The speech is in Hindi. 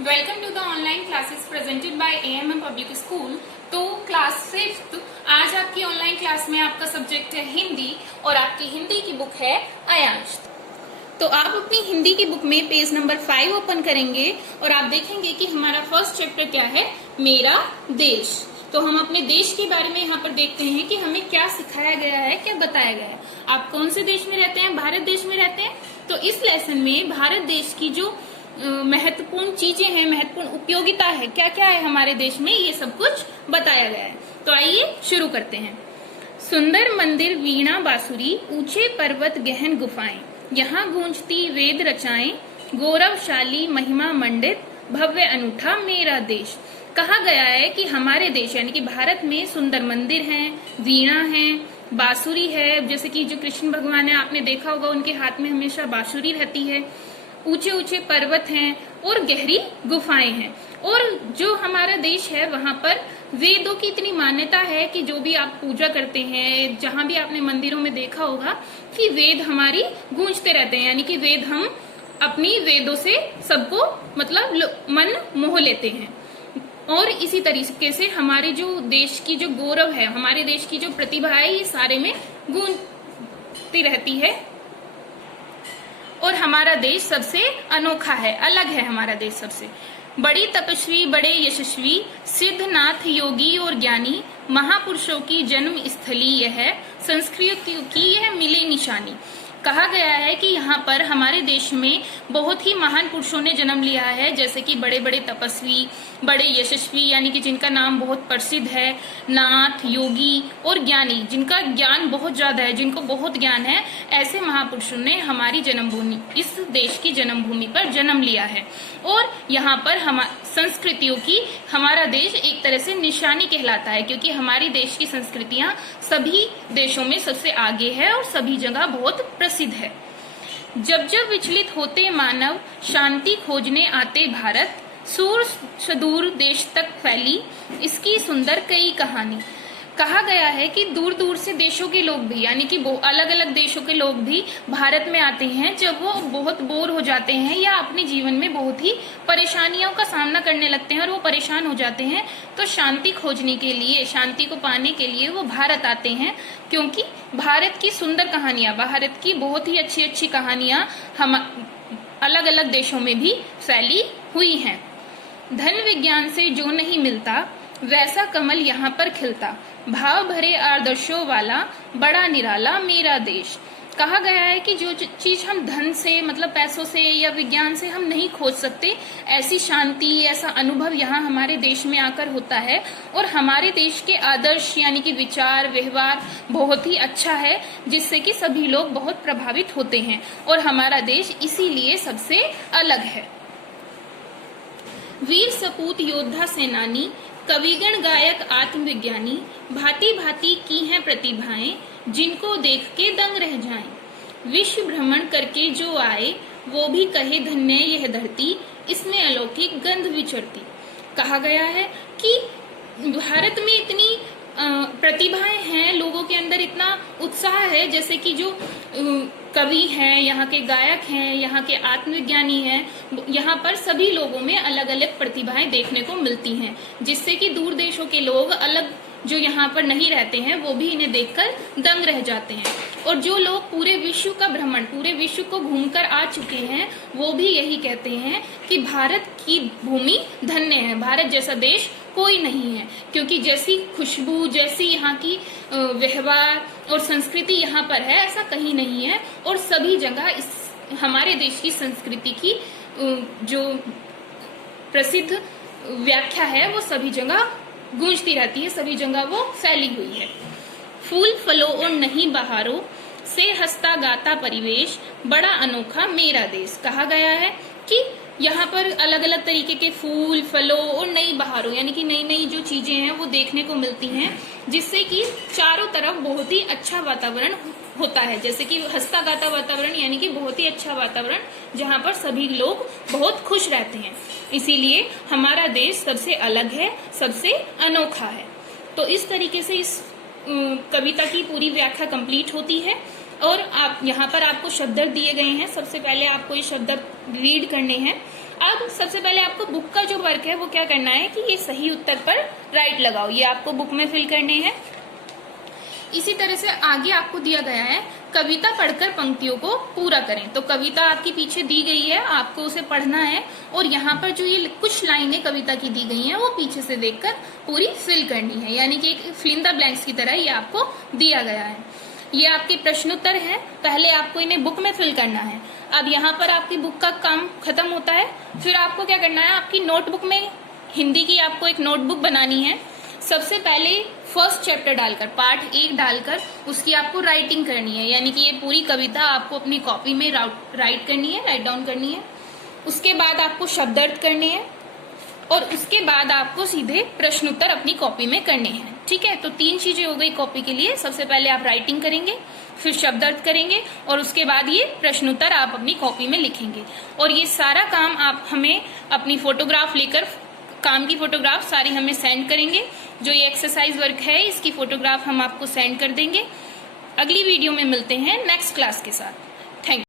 Welcome to the online classes presented by AMM public school. तो क्लास 5th आज आपकी ऑनलाइन क्लास में आपका सब्जेक्ट है हिंदी और आपकी हिंदी की बुक है आयांश। तो आप अपनी हिंदी की बुक में पेज नंबर 5 ओपन करेंगे और आप देखेंगे कि हमारा फर्स्ट चैप्टर क्या है, मेरा देश। तो हम अपने देश के बारे में यहाँ पर देखते हैं कि हमें क्या सिखाया गया है, क्या बताया गया है। आप कौन से देश में रहते हैं? भारत देश में रहते हैं। तो इस लेसन में भारत देश की जो महत्वपूर्ण चीजें हैं, महत्वपूर्ण उपयोगिता है, क्या क्या है हमारे देश में, ये सब कुछ बताया गया है। तो आइए शुरू करते हैं। सुंदर मंदिर वीणा बांसुरी, ऊंचे पर्वत गहन गुफाएं, यहाँ गूंजती वेद रचाएं, गौरवशाली महिमा मंडित भव्य अनूठा मेरा देश। कहा गया है कि हमारे देश यानी कि भारत में सुंदर मंदिर हैं, वीणा है, बांसुरी है, जैसे कि जो कृष्ण भगवान है आपने देखा होगा उनके हाथ में हमेशा बांसुरी रहती है, ऊंचे ऊंचे पर्वत हैं और गहरी गुफाएं हैं। और जो हमारा देश है वहां पर वेदों की इतनी मान्यता है कि जो भी आप पूजा करते हैं, जहां भी आपने मंदिरों में देखा होगा कि वेद हमारी गूंजते रहते हैं, यानी कि वेद हम अपनी वेदों से सबको मतलब मन मोह लेते हैं। और इसी तरीके से हमारे जो देश की जो गौरव है, हमारे देश की जो प्रतिभा है, ये सारे में गूंजती रहती है। और हमारा देश सबसे अनोखा है, अलग है हमारा देश सबसे। बड़ी तपस्वी बड़े यशस्वी सिद्धनाथ योगी और ज्ञानी महापुरुषों की जन्म स्थली यह है, संस्कृति की यह मिले निशानी। कहा गया है कि यहाँ पर हमारे देश में बहुत ही महान पुरुषों ने जन्म लिया है, जैसे कि बड़े बड़े तपस्वी, बड़े यशस्वी यानी कि जिनका नाम बहुत प्रसिद्ध है, नाथ, योगी और ज्ञानी जिनका ज्ञान बहुत ज्यादा है, जिनको बहुत ज्ञान है, ऐसे महापुरुषों ने हमारी जन्मभूमि, इस देश की जन्मभूमि पर जन्म लिया है। और यहाँ पर हम संस्कृतियों की हमारा देश एक तरह से निशानी कहलाता है, क्योंकि हमारी देश की संस्कृतियां सभी देशों में सबसे आगे है और सभी जगह बहुत प्रसिद्ध है। जब जब विचलित होते मानव शांति खोजने आते भारत, सूर सुदूर देश तक फैली इसकी सुंदर कई कहानी। कहा गया है कि दूर दूर से देशों के लोग भी यानी कि अलग अलग देशों के लोग भी भारत में आते हैं जब वो बहुत बोर हो जाते हैं या अपने जीवन में बहुत ही परेशानियों का सामना करने लगते हैं और वो परेशान हो जाते हैं, तो शांति खोजने के लिए, शांति को पाने के लिए वो भारत आते हैं, क्योंकि भारत की सुंदर कहानियां, भारत की बहुत ही अच्छी अच्छी कहानियां हम अलग अलग देशों में भी फैली हुई हैं। धन विज्ञान से जो नहीं मिलता वैसा कमल यहाँ पर खिलता, भाव भरे आदर्शों वाला बड़ा निराला मेरा देश। कहा गया है कि जो चीज हम धन से मतलब पैसों से या विज्ञान से हम नहीं खोज सकते, ऐसी शांति, ऐसा अनुभव यहाँ हमारे देश में आकर होता है। और हमारे देश के आदर्श यानी कि विचार व्यवहार बहुत ही अच्छा है, जिससे कि सभी लोग बहुत प्रभावित होते हैं और हमारा देश इसीलिए सबसे अलग है। वीर सपूत योद्धा सेनानी, कविगण गायक आत्मविज्ञानी, भांति भांति की हैं प्रतिभाएं, जिनको देख के दंग रह जाएं। विश्व भ्रमण करके जो आए वो भी कहे धन्य यह धरती, इसमें अलौकिक गंध विचरती। कहा गया है कि भारत में इतनी प्रतिभाएं हैं, लोगों के अंदर इतना उत्साह है, जैसे कि जो कवि हैं, यहाँ के गायक हैं, यहाँ के आत्मविज्ञानी हैं, यहाँ पर सभी लोगों में अलग अलग प्रतिभाएं देखने को मिलती हैं, जिससे कि दूर देशों के लोग अलग जो यहाँ पर नहीं रहते हैं वो भी इन्हें देखकर दंग रह जाते हैं। और जो लोग पूरे विश्व का भ्रमण, पूरे विश्व को घूमकर आ चुके हैं, वो भी यही कहते हैं कि भारत की भूमि धन्य है, भारत जैसा देश कोई नहीं है, क्योंकि जैसी खुशबू, जैसी यहाँ की व्यवहार और संस्कृति यहाँ पर है, ऐसा कहीं नहीं है। और सभी जगह इस हमारे देश की संस्कृति की जो प्रसिद्ध व्याख्या है वो सभी जगह गूंजती रहती है, सभी जगह वो फैली हुई है। फूल फलों और नहीं बहारों से हंसता गाता परिवेश, बड़ा अनोखा मेरा देश। कहा गया है कि यहाँ पर अलग अलग तरीके के फूल फलों और नई बहारों यानी कि नई नई जो चीजें हैं वो देखने को मिलती हैं, जिससे कि चारों तरफ बहुत ही अच्छा वातावरण होता है, जैसे कि हंसता गाता वातावरण यानी कि बहुत ही अच्छा वातावरण जहाँ पर सभी लोग बहुत खुश रहते हैं। इसीलिए हमारा देश सबसे अलग है, सबसे अनोखा है। तो इस तरीके से इस कविता की पूरी व्याख्या कंप्लीट होती है। और आप यहाँ पर आपको शब्द दिए गए हैं, सबसे पहले आपको ये शब्द रीड करने हैं अब सबसे पहले आपको बुक का जो वर्क है वो क्या करना है कि ये सही उत्तर पर राइट लगाओ, ये आपको बुक में फिल करने हैं। इसी तरह से आगे आपको दिया गया है कविता पढ़कर पंक्तियों को पूरा करें। तो कविता आपकी पीछे दी गई है, आपको उसे पढ़ना है और यहाँ पर जो ये कुछ लाइनें कविता की दी गई हैं वो पीछे से देखकर पूरी फिल करनी है, यानी कि एक फिल इन द ब्लैंक्स की तरह ये आपको दिया गया है। ये आपके प्रश्नोत्तर हैं, पहले आपको इन्हें बुक में फिल करना है। अब यहाँ पर आपकी बुक का काम खत्म होता है, फिर आपको क्या करना है, आपकी नोटबुक में हिंदी की आपको एक नोटबुक बनानी है। सबसे पहले फर्स्ट चैप्टर डालकर, पार्ट 1 डालकर उसकी आपको राइटिंग करनी है, यानी कि ये पूरी कविता आपको अपनी कॉपी में राइट करनी है, राइट डाउन करनी है। उसके बाद आपको शब्दार्थ करने हैं और उसके बाद आपको सीधे प्रश्नोत्तर अपनी कॉपी में करने हैं। ठीक है, तो 3 चीजें हो गई कॉपी के लिए। सबसे पहले आप राइटिंग करेंगे, फिर शब्दार्थ करेंगे और उसके बाद ये प्रश्नोत्तर आप अपनी कॉपी में लिखेंगे। और ये सारा काम आप हमें अपनी फोटोग्राफ लेकर, काम की फोटोग्राफ सारी हमें सेंड करेंगे। जो ये एक्सरसाइज वर्क है इसकी फोटोग्राफ हम आपको सेंड कर देंगे। अगली वीडियो में मिलते हैं नेक्स्ट क्लास के साथ। Thank you.